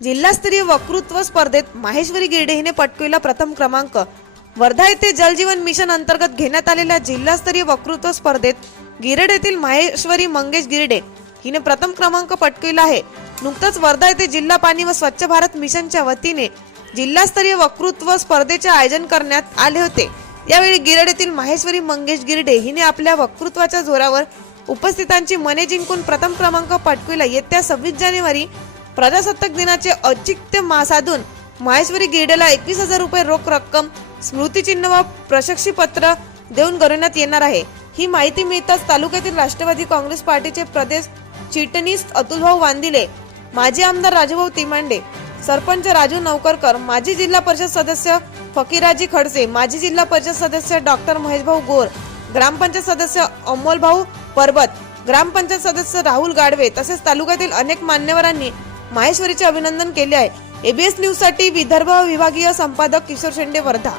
जिल्हास्तरीय वक्तृत्व स्पर्धेत माहेश्वरी गिरडे हिने पटकविला प्रथम क्रमांक. वर्धा येथे जलजीवन मिशन अंतर्गत घेण्यात आलेल्या जिल्हास्तरीय वक्तृत्व स्पर्धेत गिरड येथील माहेश्वरी मंगेश गिरडे हिने प्रथम क्रमांक पटकविला आहे. नुकतंच वर्धा येथे जिल्हा पाणी व स्वच्छ भारत मिशनच्या वतीने जिल्हास्तरीय वक्तृत्व स्पर्धेचे आयोजन करण्यात आले होते. यावेळी गिरड येथील माहेश्वरी मंगेश गिरडे हिने आपल्या वक्तृत्वाच्या जोरावर उपस्थितांची मने जिंकून प्रथम क्रमांक पटकविला. येत्या सव्वीस जानेवारी प्रजासत्ताक दिनाचे औचित्य मा साधून माहेश्वरी गिरडेला एकवीस हजार रुपये रोख रक्कम स्मृतिचिन्ह व प्रशस्तीपत्र देऊन गौरवण्यात येणार आहे. ही माहिती मिळताच तालुक्यातील राष्ट्रवादी काँग्रेस पार्टीचे प्रदेश चिटणीस अतुलभाऊ वांदिले माजी आमदार राजूभाऊ तिमांडे सरपंच राजू नौकरकर माजी जिल्हा परिषद सदस्य फकीराजी खडसे माजी जिल्हा परिषद सदस्य डॉक्टर महेशभाऊ गोर ग्रामपंचायत सदस्य अमोलभाऊ परबत ग्रामपंचायत सदस्य राहुल गाडवे तसेच तालुक्यातील अनेक मान्यवरांनी माहेश्वरीचे अभिनंदन केले आहे. एबीएस न्यूजसाठी विदर्भ विभागीय संपादक किशोर शेंडे वर्धा.